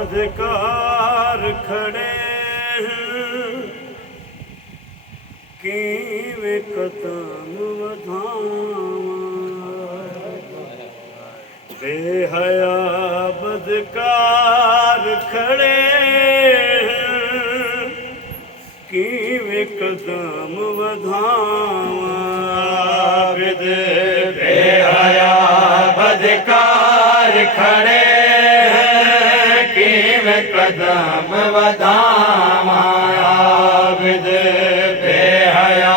बदकार खड़े किवें कदम वधावां बेहया बदकार खड़े किवें कदम वधावां बेहया बदकार खड़े किवें कदम वधावां बेहया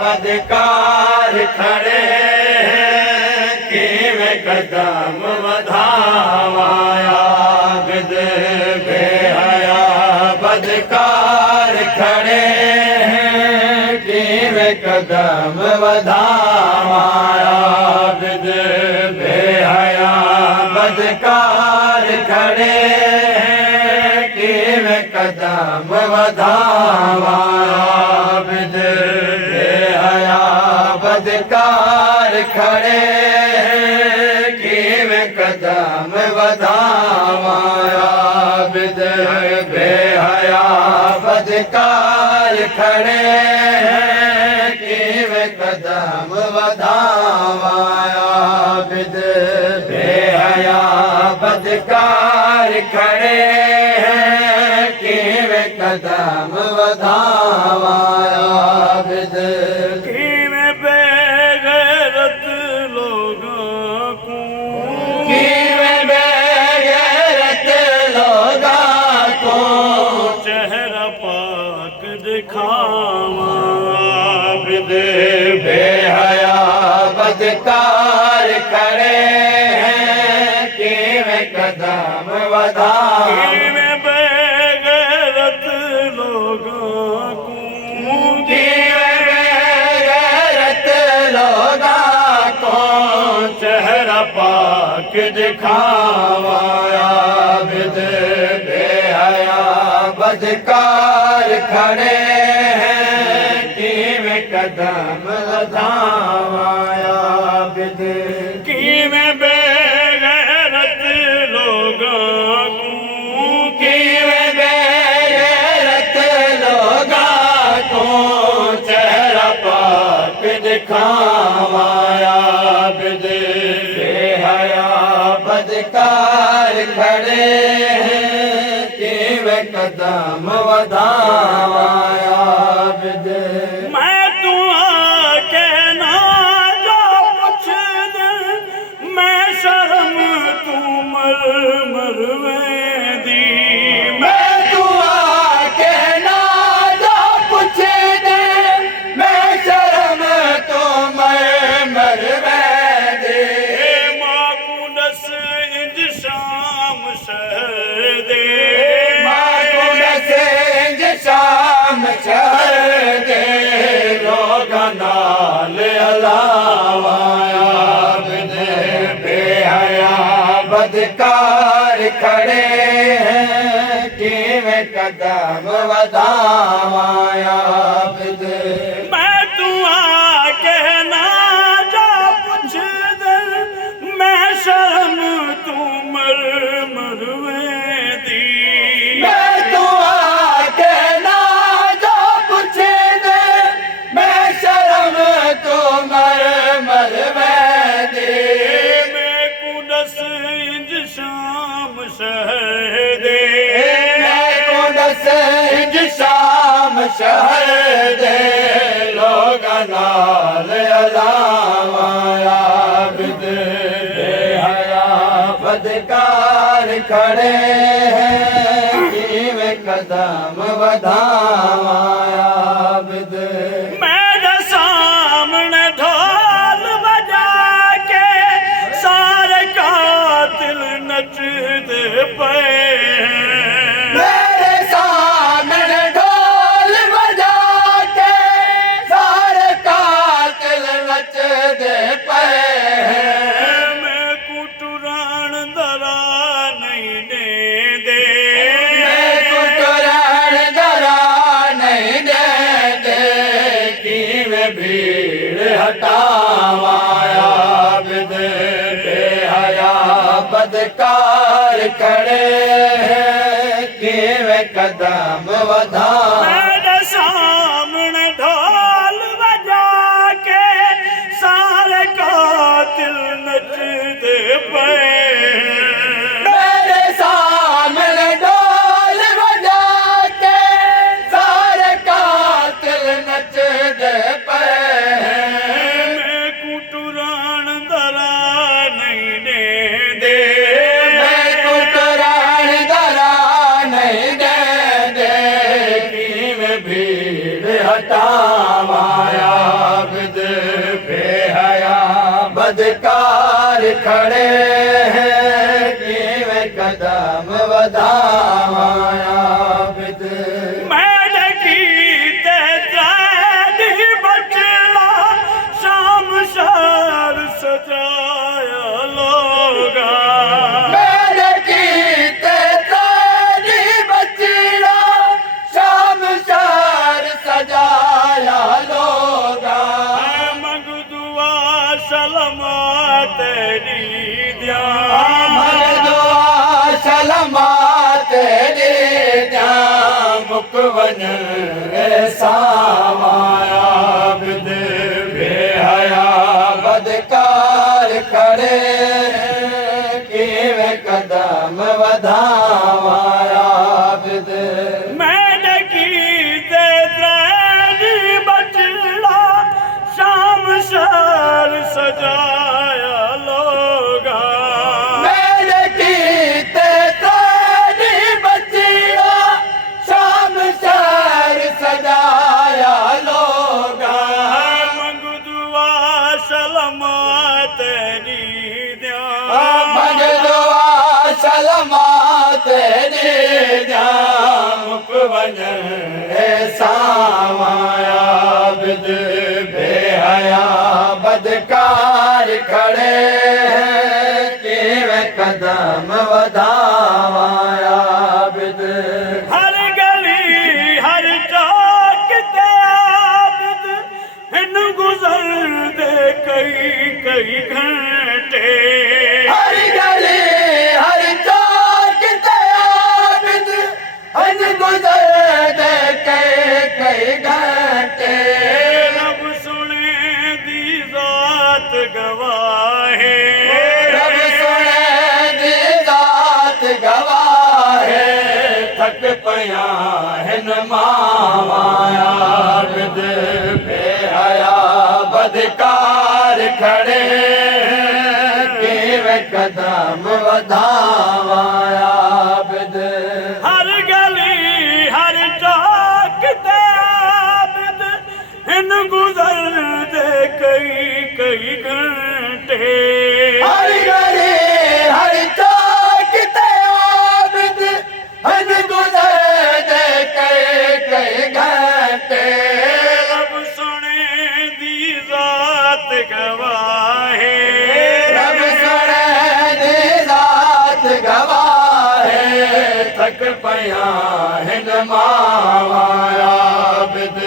बदकार खड़े किवें कदम वधावां बेहया बदकार खड़े किवें कदम वधावां बेहया बदकार खड़े किवें कदम वधावां बेहया बदकार खड़े किवें कदम वधावां बेहया बदकार खड़े किवें कदम वधावां बेहया बदकार खड़े किवें कदम वधावां किवें बेगैरत लोगां को किवें बेगैरत लोगां को चेहरा पाक दिखावां बेहया बदकार खड़े किवें कदम वधावां किवें बेगैरत लोगां को किवें बेगैरत लोगां को चेहरा पाक दिखावां बेहया बदकार खड़े किवें कदम वधावां किवें बेगैरत लोगां को किवें बेगैरत लोगां को चेहरा पाक दिखावां बेहया बदकार खड़े किवें कदम वधावां मैं तू आके ना जा पुछ दे मैं शर्म तू मर मरवेंदी मैं तू आके ना जा पुछ दे मैं शर्म तो मरवेंदी मां को दस इंज शाम शहर दे मां को दसेंज शाम शहर दे लोगां नाल अलावां बेहया बदकार खड़े किवें कदम वधावां मैं तू आके ना जा पुछ दे मैं शर्म तू मर मरवेंदी मैं तू आके ना जा पुछ दे मैं शर्म तो मरवेंदी मैं को दस इंज शाम शहर दे मैं को दसेंज शाम शहर दे लोगां नाल अलावां बेहया बदकार खड़े किवें कदम वधावां मेरे सामने ढोल बजा के सारे कातिल नचते पे मेरे सामने ढोल बजा के सारे कातिल नचदे पे मैं कुटुरान दरा नहीं दे दे मैं कुटुरान दरा नहीं दे दे किवें भीड़ हटावां बेहया बदकार खड़े किवें कदम वधां मेरे सामने ढोल बजा के सारे कातिल नचदे पे मेरे सामने ढोल बजा के सारे कातिल नचदे पे मैं कुटुरान दरा नहीं ने दे मैं कुटरान दरा नहीं दे दे किवें भीड़ हटावाया बिद बेहया बदकार खड़े हैं किवें कदम वधावाया बिद मैंने कीते त्रादी बचड़ा शाम शहर सजाया लोगा मेरे कीते तारी बचड़ा शाम शार सजाया लोगा मगदुआ सलमा तेरी अमर ध्यान दुआ सलमा तेरे जा मुकवन ऐसा माया बिद बेहया बदकार खड़े किवें कदम वधावाया बिद मैंने कीते त्रादी बचड़ा शाम शहर सजाया लोगा मेरे कीते तारी बचड़ा शाम शार सजाया लोगा मगदुआ सलमा तेरी अमर ध्यान दुआ सलमा तेरे जा मुकवन ऐसा माया बिद बेहया बदकार खड़े हैं किवें कदम वधावाया बिद हर गली हर चौक ते आबिद हिन गुजर दे कई कई घंटे हर गली हर चौक ते आबिद हन गुजर दे कई घंटे रब सुने दी जात गवाहे रब सुने दी जात गवाहे थक पया हिन माया बिद बेहया बदकार खड़े किवें कदम वधावाया बिद हर गली हर चौक ते आबिद हिन गुजर दे कई कई घंटे हर गली हर चौक ते आबिद हन गुजर दे कई घंटे रब सुने दी जात गवाहे रब सुने दी जात गवाहे थक पया हिन माया बिद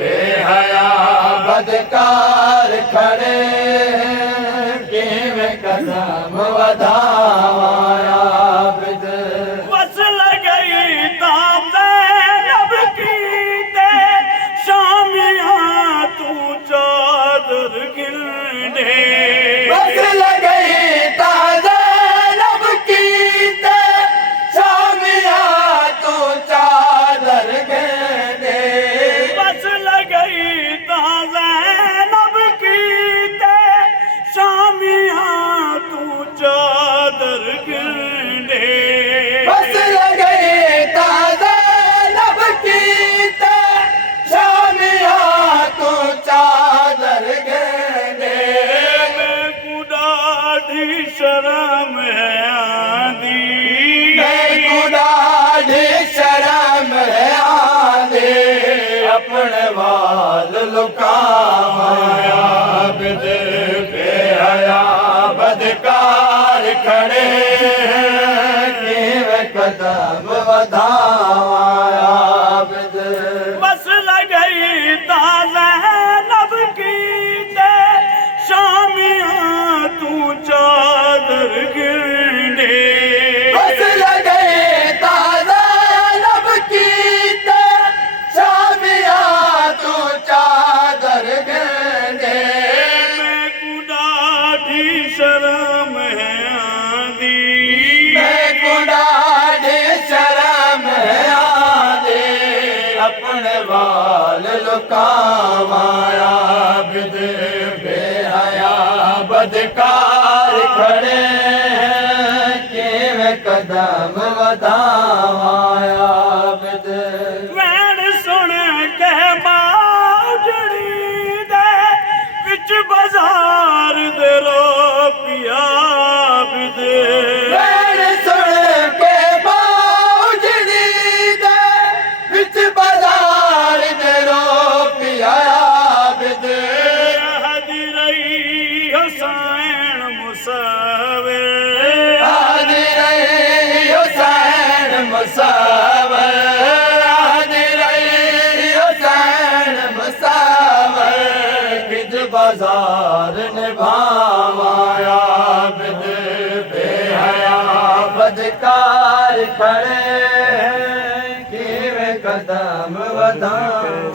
बेहया बदकार खड़े किवें कदम वधावाया बिद वसल गई ताते रब की ते शामिया तू चादर गिरने बस लगई ताज़ा लब की ते शामिया तू चादर गेंदे बस लगई ताज़ा लब की ते शामिया तू चादर गिरने बस लगई ताज़ा लब की ते शामिया तू चादर गेंदे मैं कुडाढ़ी शर्म है आंधी गुडाढ़ी शर्म है आंदे अपने वाल लुकाया बिद बेहया बदकार खड़े किवें कदम वधावाया बिद बस लगई ताज़ा नब की ते शामिया तू चादर गिरने बस लगई ताज़ा ਲੁਕਾਵਾਂ ਆਬਦ ਬੇਹਯਾ ਬਦਕਾਰ ਖੜੇ ਕਿਵੇਂ ਕਦਮ ਵਧਾਵਾਂ ਆਬਦ ਵੈਣ ਸੁਣ ਕੇ ਬਾਉਜੜੀ ਦੇ ਵਿੱਚ ਬਾਜ਼ਾਰ ਦੇ ਰੋ ਪਿਆ ਬਿਦੇ ਵੈਣ ਸੁਣ ਕੇ ਬਾਉਜੜੀ ਦੇ ਵਿੱਚ ਬਾਜ਼ਾਰ ਦੇ ਰੋ ਪਿਆ ਆਬਦ ਹਦੀ ਰਹੀ ਹੁਸੈਨ ਮੁਸਵਰ ਆਦਿ ਰਹੀ ਹੁਸੈਨ ਮੁਸਾਵਰ ਆਦਿ ਰਹੀ ਹੁਸੈਨ ਮੁਸਾਵਰ ਕਿਜ ਬਾਜ਼ਾਰ ਨਿਭਾਵਾਂ ਆਬਦ ਬੇਹਯਾ ਬਦਕਾਰ ਖੜੇ ਕਿਵੇਂ ਕਦਮ ਵਧਾਵਾਂ